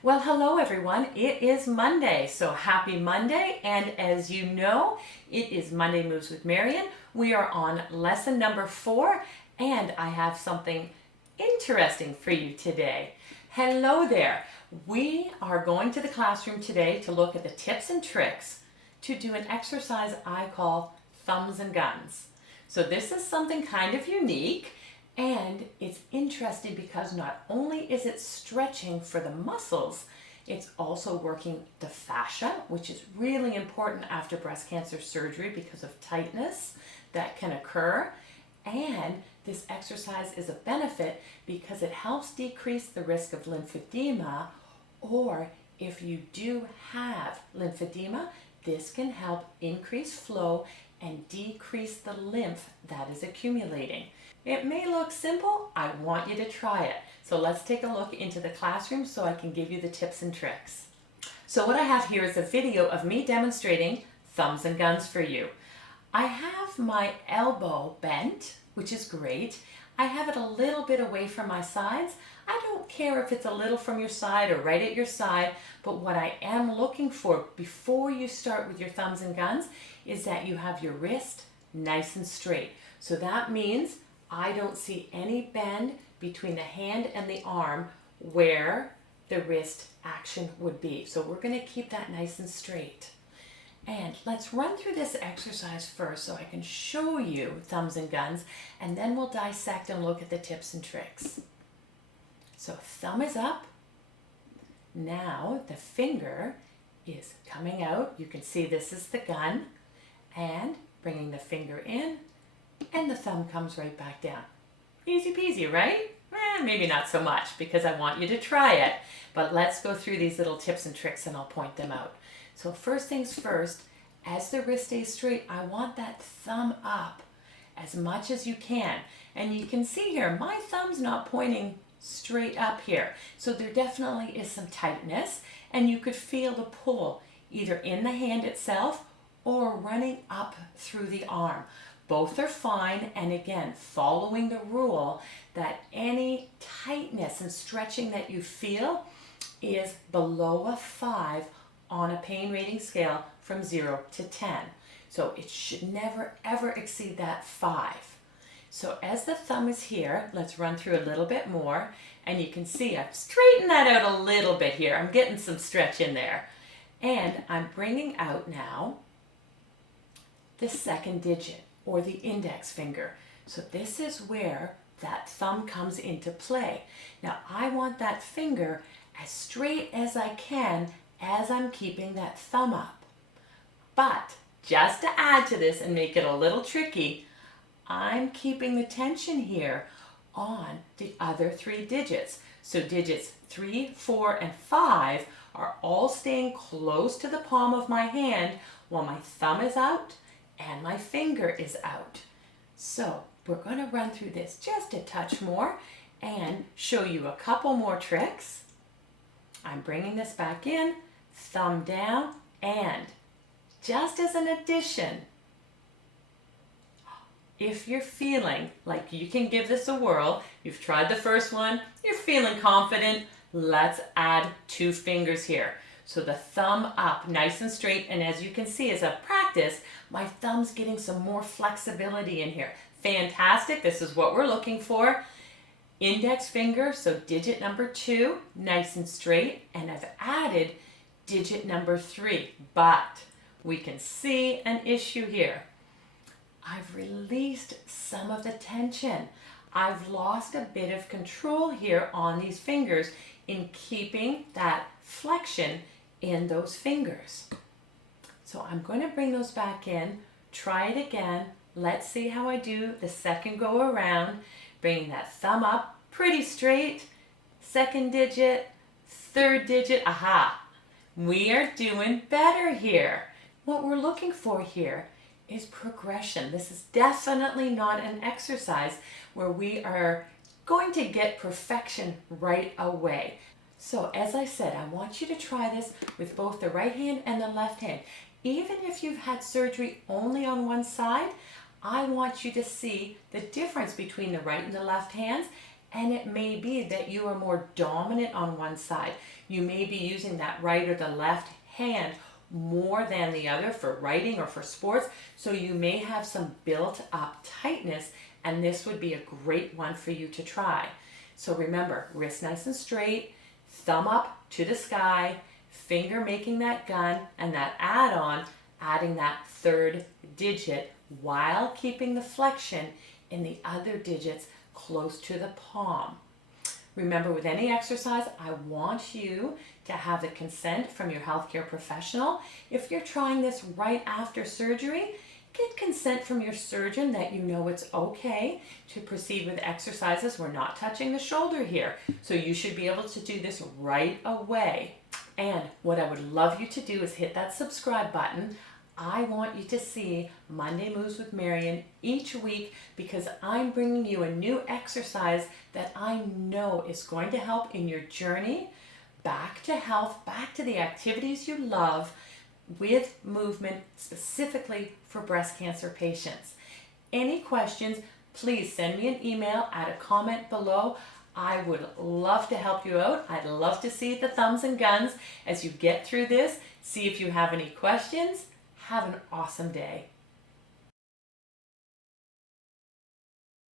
Well, hello everyone. It is Monday, so happy Monday. And as you know, it is Monday Moves with Marian. We are on lesson number 4, and I have something interesting for you today. Hello there. We are going to the classroom today to look at the tips and tricks to do an exercise I call thumbs and guns. So this is something kind of unique. And it's interesting because not only is it stretching for the muscles, it's also working the fascia, which is really important after breast cancer surgery because of tightness that can occur. And this exercise is a benefit because it helps decrease the risk of lymphedema, or if you do have lymphedema, this can help increase flow and decrease the lymph that is accumulating. It may look simple. I want you to try it. So let's take a look into the classroom so I can give you the tips and tricks. So what I have here is a video of me demonstrating thumbs and guns for you. I have my elbow bent, which is great. I have it a little bit away from my sides. I don't care if it's a little from your side or right at your side, but what I am looking for before you start with your thumbs and guns is that you have your wrist nice and straight. So that means I don't see any bend between the hand and the arm where the wrist action would be. So we're going to keep that nice and straight. And let's run through this exercise first so I can show you thumbs and guns, and then we'll dissect and look at the tips and tricks. So thumb is up. Now the finger is coming out. You can see this is the gun, and bringing the finger in, and the thumb comes right back down. Easy peasy, right? Maybe not so much because I want you to try it. But let's go through these little tips and tricks and I'll point them out. So first things first, as the wrist stays straight, I want that thumb up as much as you can. And you can see here, my thumb's not pointing straight up here. So there definitely is some tightness, and you could feel the pull either in the hand itself or running up through the arm. Both are fine, and again, following the rule that any tightness and stretching that you feel is below a 5 on a pain rating scale from 0 to 10. So it should never ever exceed that 5. So as the thumb is here, let's run through a little bit more, and you can see I've straightened that out a little bit here. I'm getting some stretch in there. And I'm bringing out now the second digit, or the index finger. So this is where that thumb comes into play. Now I want that finger as straight as I can as I'm keeping that thumb up. But just to add to this and make it a little tricky, I'm keeping the tension here on the other 3 digits. So digits 3, 4, and 5 are all staying close to the palm of my hand while my thumb is out and my finger is out. So we're going to run through this just a touch more and show you a couple more tricks. I'm bringing this back in, thumb down, and just as an addition, if you're feeling like you can give this a whirl, you've tried the first one, you're feeling confident, let's add 2 fingers here. So the thumb up nice and straight, and as you can see as I practice, my thumb's getting some more flexibility in here. Fantastic, this is what we're looking for. Index finger, so digit number 2, nice and straight, and I've added digit number 3, but we can see an issue here. I've released some of the tension. I've lost a bit of control here on these fingers in keeping that flexion in those fingers. So I'm going to bring those back in, try it again. Let's see how I do the second go around. Bringing that thumb up pretty straight, second digit, third digit, aha. We are doing better here. What we're looking for here is progression. This is definitely not an exercise where we are going to get perfection right away. So as I said, I want you to try this with both the right hand and the left hand. Even if you've had surgery only on one side, I want you to see the difference between the right and the left hands And it may be that you are more dominant on one side. You may be using that right or the left hand more than the other for writing or for sports. So you may have some built up tightness, and this would be a great one for you to try. So remember, wrist nice and straight, thumb up to the sky, finger making that gun, and that add-on, adding that third digit while keeping the flexion in the other digits close to the palm. Remember, with any exercise, I want you to have the consent from your healthcare professional. If you're trying this right after surgery, get consent from your surgeon that you know it's okay to proceed with exercises. We're not touching the shoulder here, so you should be able to do this right away. And what I would love you to do is hit that subscribe button. I want you to see Monday Moves with Marian each week, because I'm bringing you a new exercise that I know is going to help in your journey back to health, back to the activities you love, with movement specifically for breast cancer patients. Any questions, please send me an email, add a comment below. I would love to help you out. I'd love to see the thumbs and guns as you get through this. See if you have any questions. Have an awesome day.